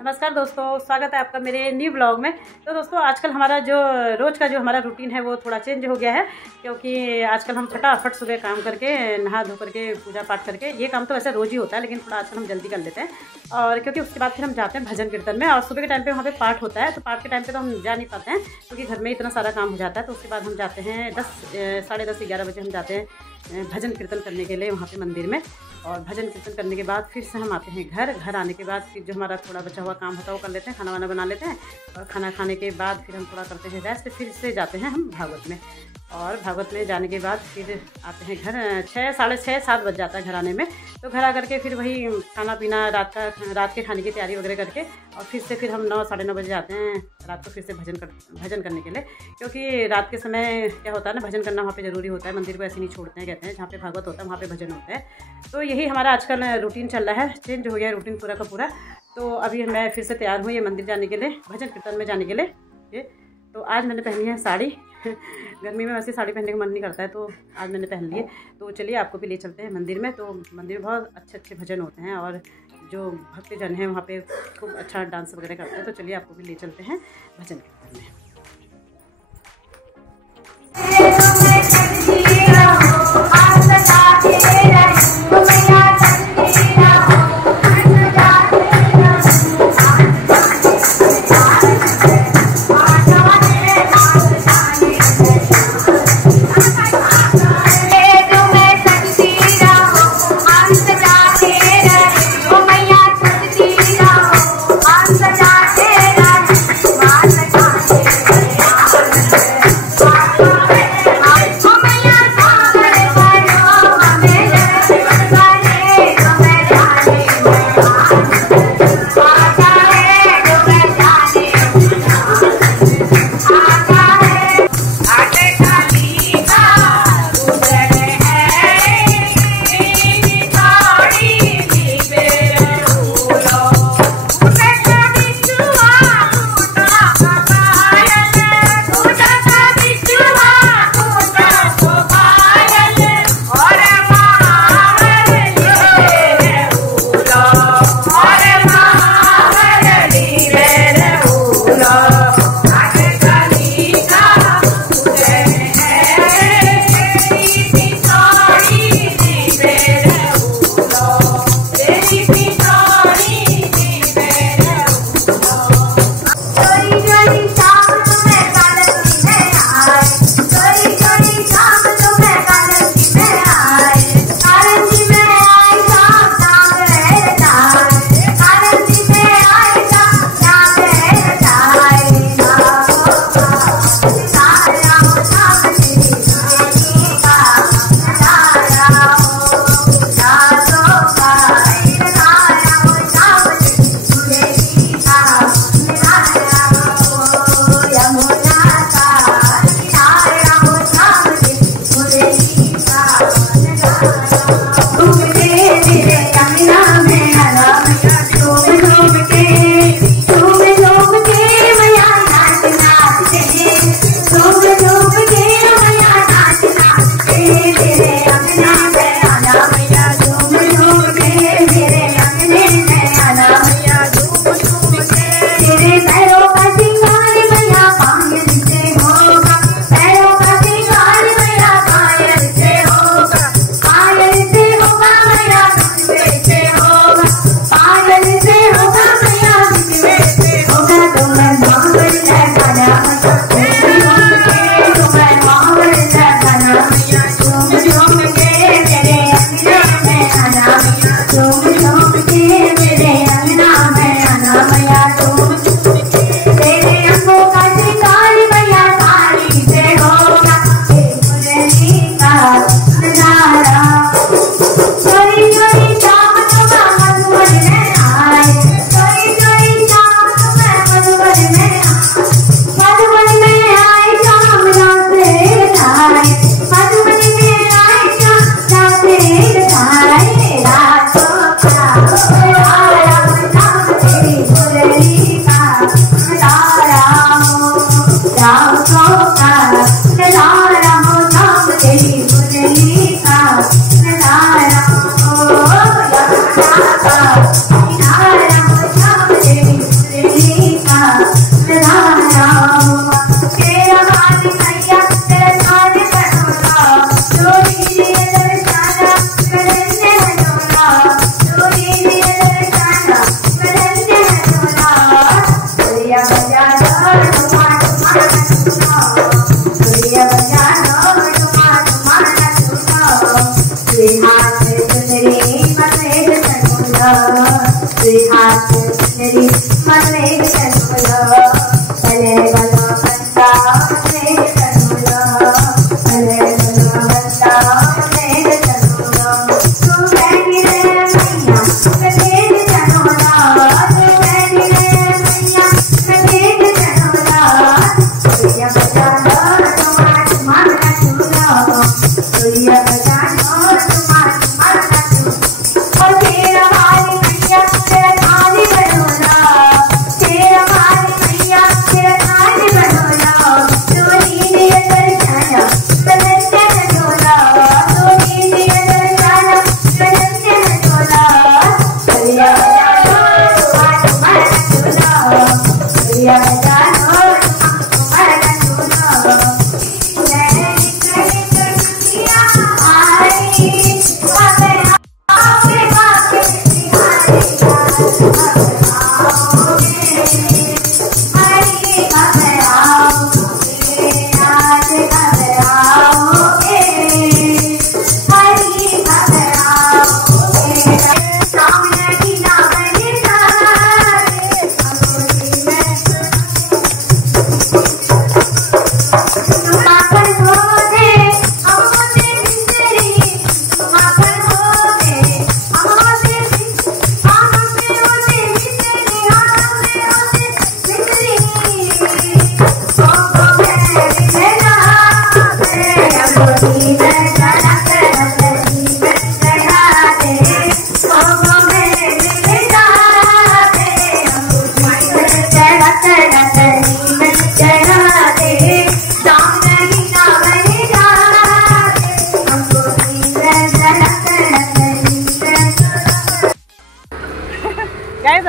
नमस्कार दोस्तों, स्वागत है आपका मेरे न्यू ब्लॉग में। तो दोस्तों आजकल हमारा जो रोज़ का जो हमारा रूटीन है वो थोड़ा चेंज हो गया है, क्योंकि आजकल हम फटाफट सुबह काम करके नहा धो करके पूजा पाठ करके, ये काम तो वैसे रोज़ ही होता है लेकिन थोड़ा आजकल हम जल्दी कर लेते हैं। और क्योंकि उसके बाद फिर हम जाते हैं भजन कीर्तन में, और सुबह के टाइम पे वहाँ पे पाठ होता है, तो पाठ के टाइम पे तो हम जा नहीं पाते हैं क्योंकि घर में इतना सारा काम हो जाता है। तो उसके बाद हम जाते हैं 10-10:30-11 बजे हम जाते हैं भजन कीर्तन करने के लिए वहाँ पे मंदिर में। और भजन कीर्तन करने के बाद फिर से हम आते हैं घर आने के बाद फिर जो हमारा थोड़ा बचा हुआ काम होता है वो कर लेते हैं, खाना वाना बना लेते हैं। और खाना खाने के बाद फिर हम थोड़ा करते हैं रेस्ट, फिर से जाते हैं हम भागवत में। और भागवत में जाने के बाद फिर आते हैं घर, 6-6:30-7 बज जाता है घर आने में। तो घर आकर के फिर वही खाना पीना, रात के खाने की तैयारी वगैरह करके, और फिर हम 9-9:30 बजे जाते हैं रात को फिर से भजन करने के लिए। क्योंकि रात के समय क्या होता है ना, भजन करना वहाँ पे ज़रूरी होता है, मंदिर को ऐसे नहीं छोड़ते हैं, कहते हैं जहाँ पे भागवत होता है वहाँ पे भजन होता है। तो यही हमारा आजकल रूटीन चल रहा है, चेंज हो गया रूटीन पूरा का पूरा। तो अभी मैं फिर से तैयार हूँ ये मंदिर जाने के लिए, भजन कीर्तन में जाने के लिए। तो आज मैंने पहनी है साड़ी गर्मी में वैसे साड़ी पहनने का मन नहीं करता है, तो आज मैंने पहन ली है। तो चलिए आपको भी ले चलते हैं मंदिर में। तो मंदिर में बहुत अच्छे भजन होते हैं और जो भक्तजन हैं वहाँ पे खूब अच्छा डांस वगैरह करते हैं। तो चलिए आपको भी ले चलते हैं भजन कीर्तन में।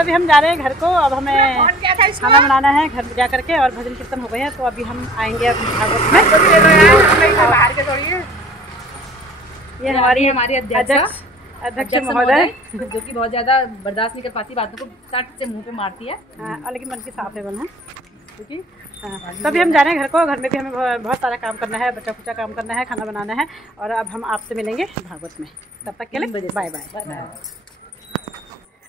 अभी हम जा रहे हैं घर को। अब हमें खाना बनाना है घर जा करके, और भजन कीर्तन हो गए हैं तो अभी हम आएंगे अब भागवत में। ये हमारी अध्यक्ष महोदय जो कि बहुत ज़्यादा बर्दाश्त नहीं कर पाती, बातों को सट से मुंह पे मारती है। हाँ, लेकिन मन की साफ है बना, क्योंकि तो अभी हम जा रहे हैं घर को। घर में भी हमें बहुत सारा काम करना है, बच्चा कुचा काम करना है, खाना बनाना है, और अब हम आपसे मिलेंगे भागवत में। तब तक के लिए बाय बाय।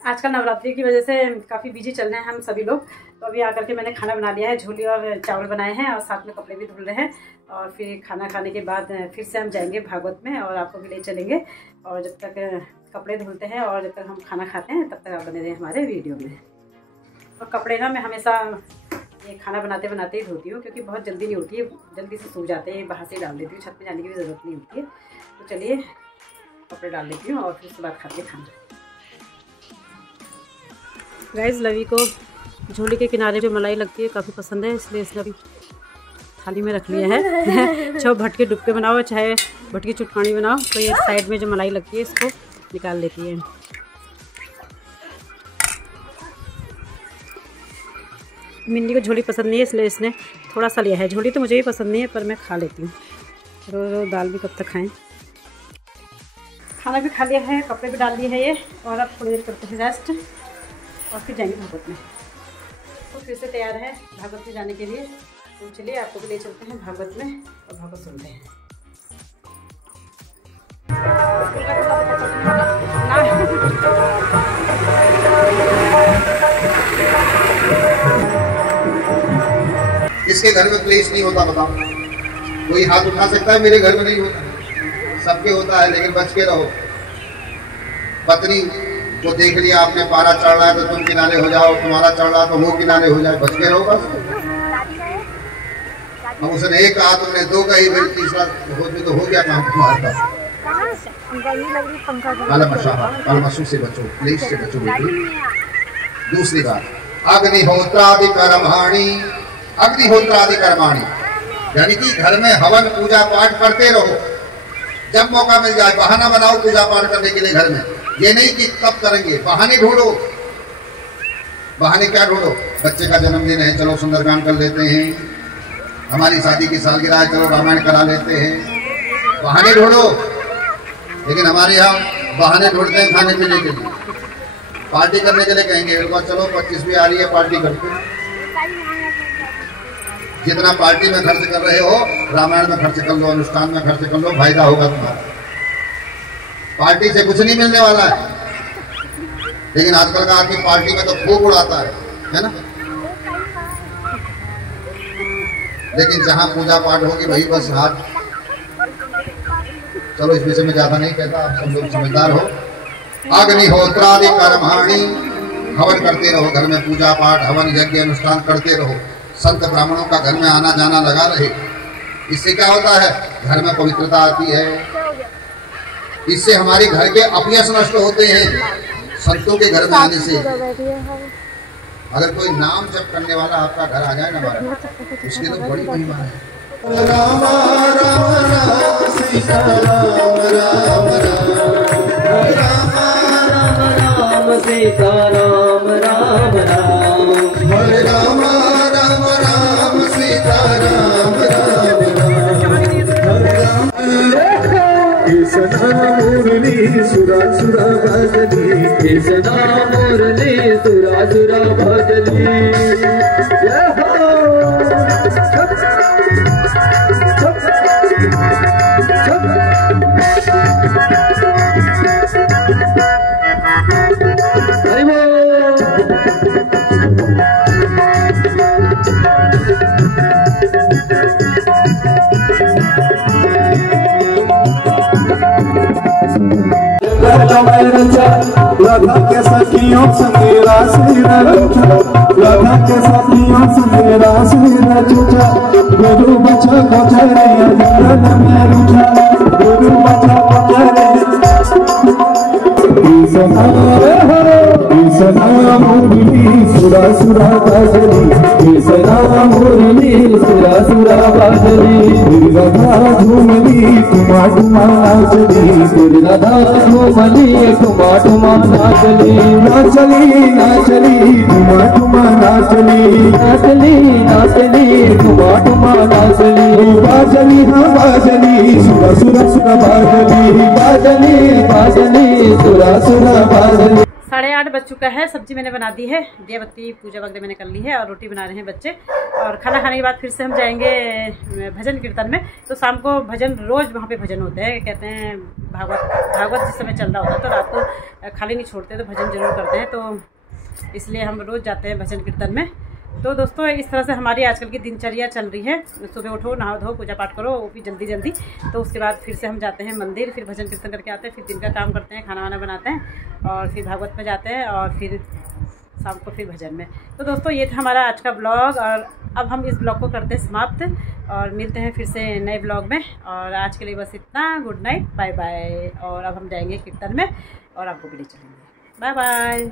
आजकल नवरात्रि की वजह से काफ़ी बिजी चल रहे हैं हम सभी लोग, तो अभी आकर के मैंने खाना बना लिया है, झोली और चावल बनाए हैं, और साथ में कपड़े भी धुल रहे हैं। और फिर खाना खाने के बाद फिर से हम जाएंगे भागवत में, और आपको भी ले चलेंगे। और जब तक कपड़े धुलते हैं और जब तक हम खाना खाते हैं, तब तक आप बने रहे हमारे वीडियो में। और कपड़े ना मैं हमेशा ये खाना बनाते बनाते ही धोती हूँ, क्योंकि बहुत जल्दी नहीं होती है, जल्दी से सूख जाते हैं, बाहर से डाल देती हूँ, छत पे जाने की भी ज़रूरत नहीं होती है। तो चलिए कपड़े डाल देती हूँ और फिर उसके बाद खा के खाना। गाइस, लवी को झोली के किनारे जो मलाई लगती है काफ़ी पसंद है, इसलिए इसने अभी थाली में रख लिया है। चाहे भटके डुबके बनाओ, चाहे भटकी चुटकानी बनाओ, तो ये साइड में जो मलाई लगती है इसको निकाल लेती है। मिन्नी को झोली पसंद नहीं है, इसलिए इसने थोड़ा सा लिया है। झोली तो मुझे भी पसंद नहीं है, पर मैं खा लेती हूँ। रोज़ रोज़ दाल भी कब तक खाएँ। खाना भी खा लिया है, कपड़े भी डाल दिए हैं ये, और अब थोड़ी देर करते हैं रेस्ट, और फिर जाएंगे भागवत में। तो फिर से तैयार है भागवत में जाने के लिए। तो चलिए आपको भी ले चलते हैं भागवत में, और भागवत सुनते हैं। किसके घर में क्लेश नहीं होता बताओ? कोई हाथ उठा सकता है मेरे घर में नहीं होता? सबके होता है, लेकिन बच के रहो। पत्नी को देख लिया आपने, पारा चढ़ रहा है तो तुम किनारे हो जाओ, तुम्हारा चढ़ रहा तो वो किनारे हो जाए, बच के रहो बस। अब उसने एक कहा, तुमने दो कही, फिर तीसरा तो हो गया काम तुम्हारे पास। कालमशु से बचो, क्लेश से बचो बेटी। दूसरी बात, अग्निहोत्रादि कर्माणि, अग्निहोत्रादि कर्माणि, यानी कि घर में हवन पूजा पाठ करते रहो। जब मौका मिल जाए बहाना बनाओ पूजा पाठ करने के लिए घर में। ये नहीं कि तब करेंगे, बहाने ढूंढो। बहाने क्या ढूंढो? बच्चे का जन्मदिन है, चलो सुंदरकांड कर लेते हैं। हमारी शादी की सालगिरह है, चलो रामायण करा लेते हैं। बहाने ढूंढो। लेकिन हमारे यहाँ बहाने ढूंढते हैं खाने पीने के लिए। पार्टी करने के लिए कहेंगे एक बार चलो 25वीं आ रही है पार्टी करते हैं। जितना पार्टी में खर्च कर रहे हो रामायण में खर्च कर लो, अनुष्ठान में खर्च कर लो, फायदा होगा तुम्हारा। पार्टी से कुछ नहीं मिलने वाला है। लेकिन आजकल का आदमी पार्टी में तो खूब उड़ाता है ना। लेकिन जहां पूजा पाठ होगी वही बस हाथ। चलो इस विषय में ज्यादा नहीं कहता, आप सब लोग समझदार हो। अग्निहोत्रादि कर्माणि, हवन करते रहो घर में, पूजा पाठ हवन यज्ञ अनुष्ठान करते रहो। संत ब्राह्मणों का घर में आना जाना लगा रहे। इससे क्या होता है? घर में पवित्रता आती है। इससे हमारे घर के अपयश नष्ट होते हैं। संतों के घर में आने से अगर कोई नाम जप करने वाला आपका घर आ जाए ना महाराज, उसकी तो बड़ी महिमा है। राम राम राम सीता राम राम राम राम सीता राम राम राम, हरे राम राम राम सीता राम राम राम, कृष्ण मुरली सुरा सुरा भजली, कृष्ण मुरली सुरा सुरा भजली। जय हो राधा के सखियों संगे रास लीला रचा, राधा के सखियों संगे रास लीला रचा, गुरु बचा बचारिया जीवन में रुझा, गुरु बचा बचारिया कृष्ण मुरली सुरा सुरा भजली, कृष्ण मुरली सुरा सुरा भजली, राधा झूमली ठुमा ठुमा नाचली, राधा झूमली ठुमा ठुमा नाचली, नाचली नाचली ठुमा ठुमा नाचली, नाचली नाचली ठुमा ठुमा नाचली, बाजली हाँ बाजली सुरा सुरा सुरा बाजली, बाजली बाजली सुरा सुरा बाजली। 8:30 बज चुका है। सब्जी मैंने बना दी है, दिया बत्ती पूजा वगैरह मैंने कर ली है और रोटी बना रहे हैं बच्चे। और खाना खाने के बाद फिर से हम जाएंगे भजन कीर्तन में। तो शाम को भजन, रोज़ वहाँ पे भजन होते हैं। कहते हैं भागवत जिस समय चल रहा होता है तो रात को खाली नहीं छोड़ते, तो भजन जरूर करते हैं। तो इसलिए हम रोज़ जाते हैं भजन कीर्तन में। तो दोस्तों इस तरह से हमारी आजकल की दिनचर्या चल रही है। सुबह उठो, नहा धो, पूजा पाठ करो, वो भी जल्दी जल्दी। तो उसके बाद फिर से हम जाते हैं मंदिर, फिर भजन कीर्तन करके आते हैं, फिर दिन का काम करते हैं, खाना वाना बनाते हैं और फिर भागवत में जाते हैं और फिर शाम को फिर भजन में। तो दोस्तों ये था हमारा आज का ब्लॉग और अब हम इस ब्लॉग को करते हैं समाप्त और मिलते हैं फिर से नए ब्लॉग में। और आज के लिए बस इतना। Good night, bye bye. और अब हम जाएंगे कीर्तन में और आपको भी ले चलेंगे। Bye bye.